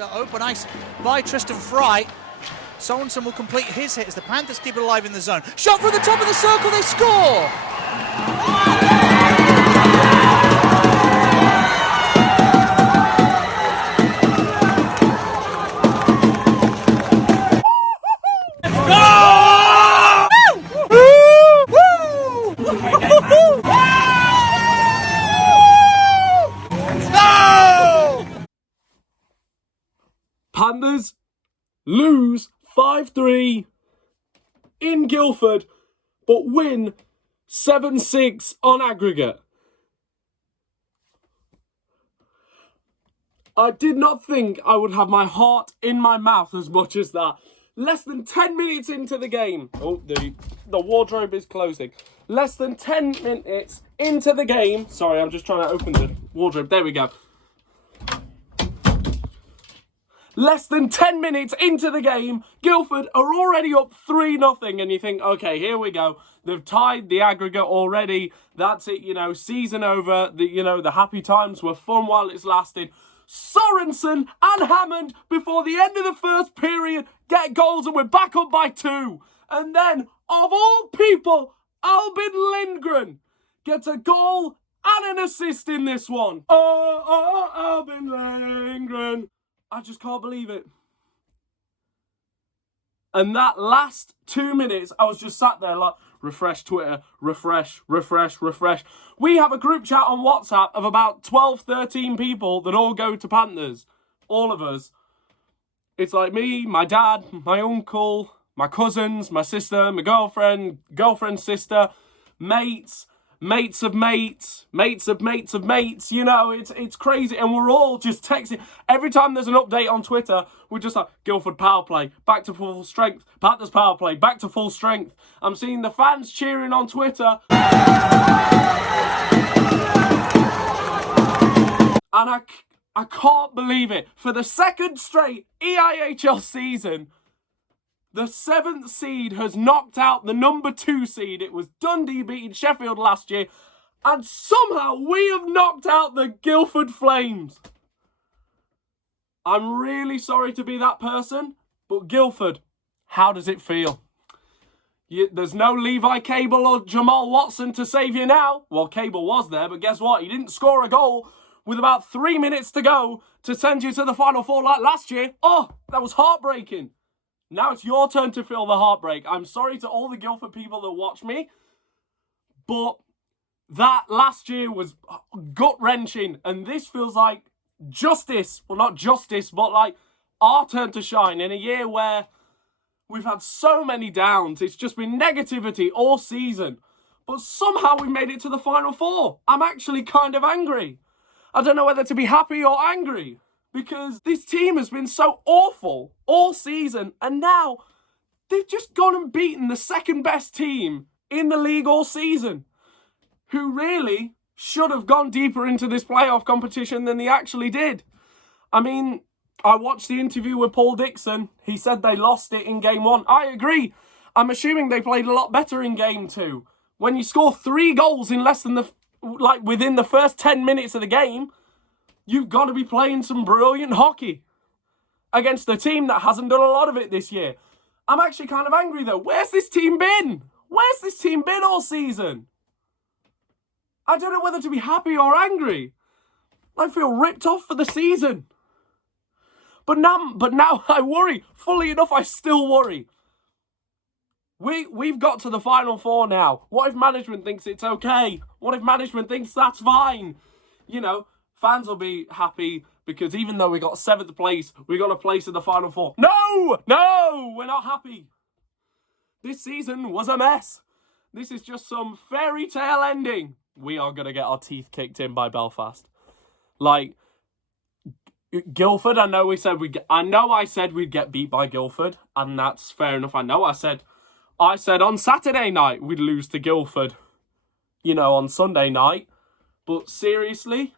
Open ice by Tristan Fry. Sorensen will complete his hit as the Panthers keep it alive in the zone. Shot from the top of the circle, they score! Panthers lose 5-3 in Guildford, but win 7-6 on aggregate. I did not think I would have my heart in my mouth as much as that. Less than 10 minutes into the game. Oh, the wardrobe is closing. Less than 10 minutes into the game. Sorry, I'm just trying to open the wardrobe. There we go. Less than 10 minutes into the game, Guildford are already up 3-0, and you think, okay, here we go. They've tied the aggregate already. That's it, season over. The happy times were fun while it's lasted. Sorensen and Hammond, before the end of the first period, get goals, and we're back up by 2. And then, of all people, Albin Lindgren gets a goal and an assist in this one. Oh, Albin Lindgren. I just can't believe it. And that last 2 minutes, I was just sat there like, refresh Twitter, refresh. We have a group chat on WhatsApp of about 12, 13 people that all go to Panthers. All of us. It's like me, my dad, my uncle, my cousins, my sister, my girlfriend's sister, mates of mates, mates of mates of mates, it's crazy, and we're all just texting. Every time there's an update on Twitter, we're just like, Guildford power play, back to full strength, Panthers power play, back to full strength. I'm seeing the fans cheering on Twitter. And I can't believe it. For the second straight EIHL season, the 7th seed has knocked out the number 2 seed. It was Dundee beating Sheffield last year. And somehow we have knocked out the Guildford Flames. I'm really sorry to be that person. But Guildford, how does it feel? There's no Levi Cable or Jamal Watson to save you now. Well, Cable was there, but guess what? He didn't score a goal with about 3 minutes to go to send you to the Final Four like last year. Oh, that was heartbreaking. Now it's your turn to feel the heartbreak. I'm sorry to all the Guildford people that watch me, but that last year was gut-wrenching, and this feels like justice. Well, not justice, but like our turn to shine in a year where we've had so many downs. It's just been negativity all season, but somehow we made it to the Final Four. I'm actually kind of angry. I don't know whether to be happy or angry, because this team has been so awful all season, and now they've just gone and beaten the second best team in the league all season, who really should have gone deeper into this playoff competition than they actually did. I mean, I watched the interview with Paul Dixon. He said they lost it in game 1. I agree. I'm assuming they played a lot better in game 2. When you score 3 goals in less than within the first 10 minutes of the game, you've got to be playing some brilliant hockey against a team that hasn't done a lot of it this year. I'm actually kind of angry, though. Where's this team been? Where's this team been all season? I don't know whether to be happy or angry. I feel ripped off for the season. But now I worry. Fully enough, I still worry. We've got to the Final Four now. What if management thinks it's okay? What if management thinks that's fine? Fans will be happy because even though we got 7th place, we got a place in the Final Four. No, we're not happy. This season was a mess. This is just some fairy tale ending. We are going to get our teeth kicked in by Belfast. Like, Guildford, I know I said we'd get beat by Guildford, and that's fair enough. I said on Saturday night we'd lose to Guildford, on Sunday night. But seriously,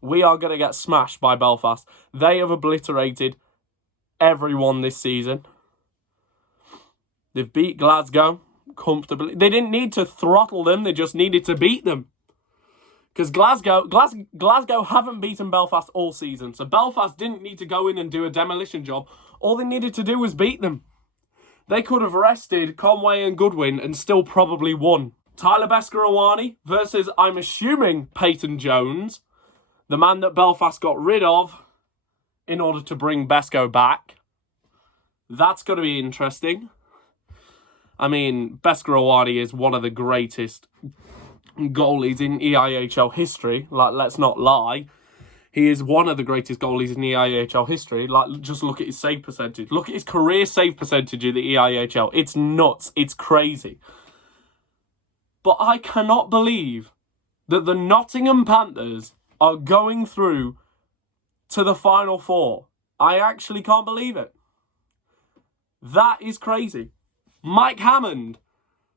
we are going to get smashed by Belfast. They have obliterated everyone this season. They've beat Glasgow comfortably. They didn't need to throttle them. They just needed to beat them. Because Glasgow haven't beaten Belfast all season. So Belfast didn't need to go in and do a demolition job. All they needed to do was beat them. They could have rested Conway and Goodwin and still probably won. Tyler Beskorowany versus, I'm assuming, Peyton Jones, the man that Belfast got rid of in order to bring Besco back. That's going to be interesting. I mean, Beskorowany is one of the greatest goalies in EIHL history. Like, let's not lie. He is one of the greatest goalies in EIHL history. Like, just look at his save percentage. Look at his career save percentage in the EIHL. It's nuts. It's crazy. But I cannot believe that the Nottingham Panthers are going through to the Final Four. I actually can't believe it. That is crazy. Mike Hammond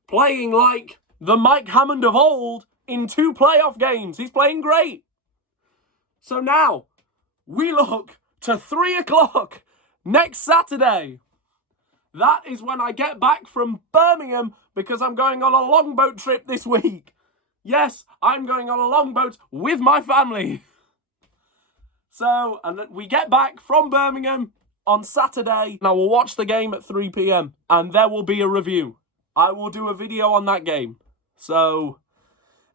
playing like the Mike Hammond of old in 2 playoff games. He's playing great. So now we look to 3 o'clock next Saturday. That is when I get back from Birmingham because I'm going on a longboat trip this week. Yes, I'm going on a longboat with my family. So, and we get back from Birmingham on Saturday. And I will watch the game at 3 p.m. and there will be a review. I will do a video on that game. So,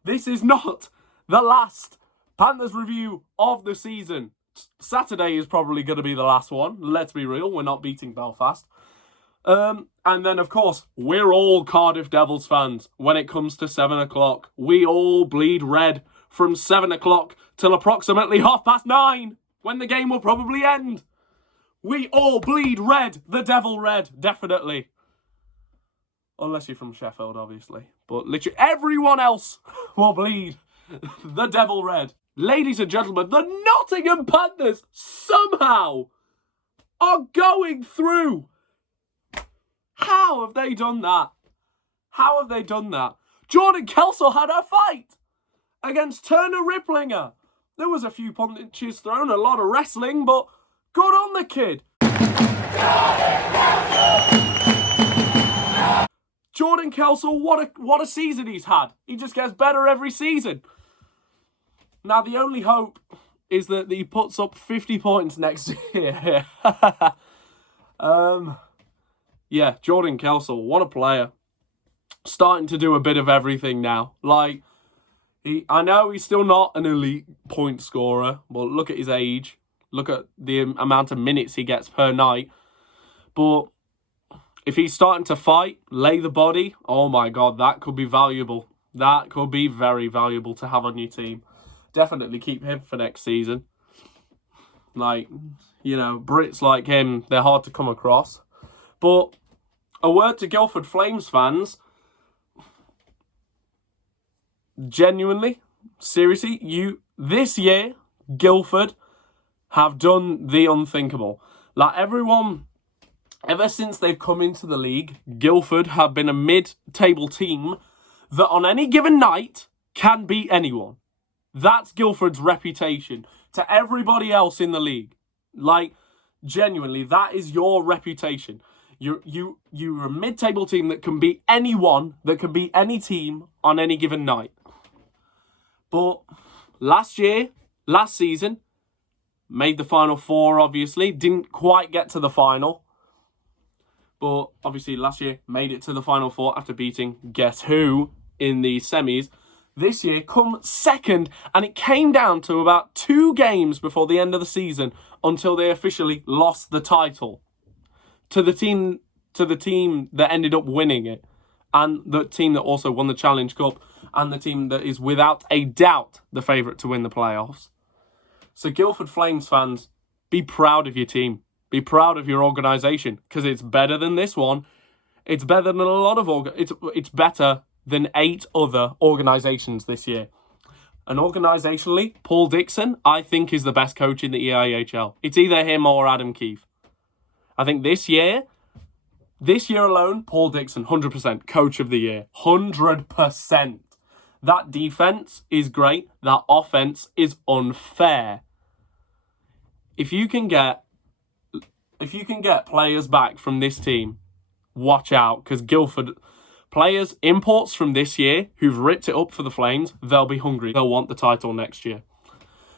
this is not the last Panthers review of the season. Saturday is probably going to be the last one. Let's be real, we're not beating Belfast. And then, of course, we're all Cardiff Devils fans when it comes to 7 o'clock. We all bleed red from 7 o'clock till approximately 9:30, when the game will probably end. We all bleed red, the devil red, definitely. Unless you're from Sheffield, obviously. But literally everyone else will bleed the devil red. Ladies and gentlemen, the Nottingham Panthers somehow are going through. How have they done that? How have they done that? Jordan Kelsall had a fight against Turner Ripplinger. There was a few punches thrown, a lot of wrestling, but good on the kid. Jordan Kelsall, what a season he's had. He just gets better every season. Now, the only hope is that he puts up 50 points next year. Yeah, Jordan Kelsall, what a player. Starting to do a bit of everything now. Like, I know he's still not an elite point scorer, but look at his age. Look at the amount of minutes he gets per night. But if he's starting to fight, lay the body, oh my God, that could be valuable. That could be very valuable to have on your team. Definitely keep him for next season. Like, you know, Brits like him, they're hard to come across. But a word to Guildford Flames fans. Genuinely, seriously, this year, Guildford have done the unthinkable. Like, everyone, ever since they've come into the league, Guildford have been a mid-table team that on any given night can beat anyone. That's Guildford's reputation to everybody else in the league. Like, genuinely, that is your reputation. You're a mid-table team that can beat anyone, that can beat any team on any given night. But last season, made the Final Four, obviously. Didn't quite get to the final. But obviously last year, made it to the Final Four after beating guess who in the semis. This year, come second, and it came down to about 2 games before the end of the season until they officially lost the title to the team that ended up winning it, and the team that also won the Challenge Cup, and the team that is without a doubt the favourite to win the playoffs. So Guildford Flames fans, be proud of your team. Be proud of your organisation, because it's better than this one. It's better than a lot of it's better than 8 other organisations this year. And organisationally, Paul Dixon, I think, is the best coach in the EIHL. It's either him or Adam Keefe. I think this year alone, Paul Dixon, 100% coach of the year. 100%. That defense is great. That offense is unfair. If you can get players back from this team, watch out, because Guildford, Players, imports from this year, who've ripped it up for the Flames, they'll be hungry. They'll want the title next year.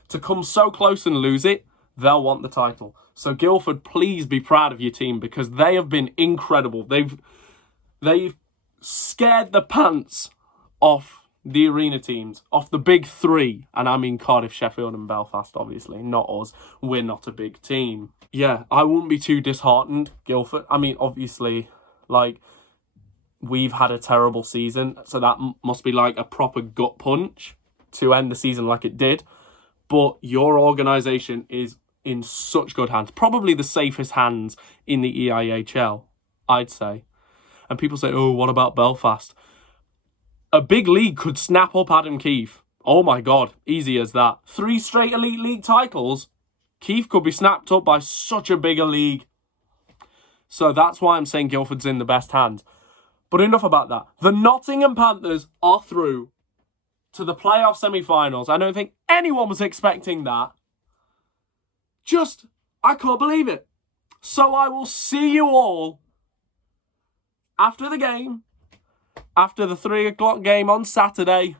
To come so close and lose it, they'll want the title. So Guildford, please be proud of your team because they have been incredible. They've scared the pants off the arena teams, off the big three. And I mean Cardiff, Sheffield and Belfast, obviously. Not us. We're not a big team. Yeah, I wouldn't be too disheartened, Guildford. I mean, obviously, like, we've had a terrible season. So that must be like a proper gut punch to end the season like it did. But your organisation is in such good hands. Probably the safest hands in the EIHL, I'd say. And people say, oh, what about Belfast? A big league could snap up Adam Keefe. Oh my God, easy as that. 3 straight Elite League titles. Keefe could be snapped up by such a bigger league. So that's why I'm saying Guildford's in the best hands. But enough about that. The Nottingham Panthers are through to the playoff semi-finals. I don't think anyone was expecting that. I can't believe it. So I will see you all after the game. After the 3 o'clock game on Saturday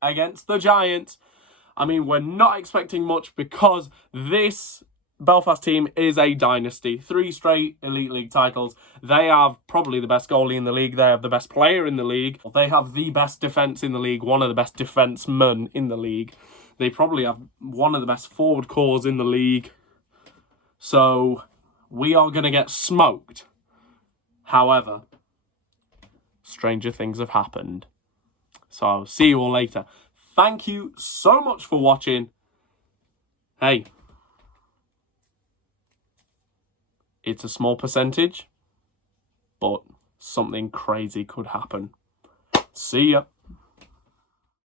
against the Giants. I mean, we're not expecting much because this Belfast team is a dynasty. 3 straight Elite League titles. They have probably the best goalie in the league. They have the best player in the league. They have the best defence in the league. One of the best defencemen in the league. They probably have one of the best forward cores in the league. So, we are going to get smoked. However, stranger things have happened. So I'll see you all later. Thank you so much for watching. Hey, it's a small percentage, but something crazy could happen. See ya.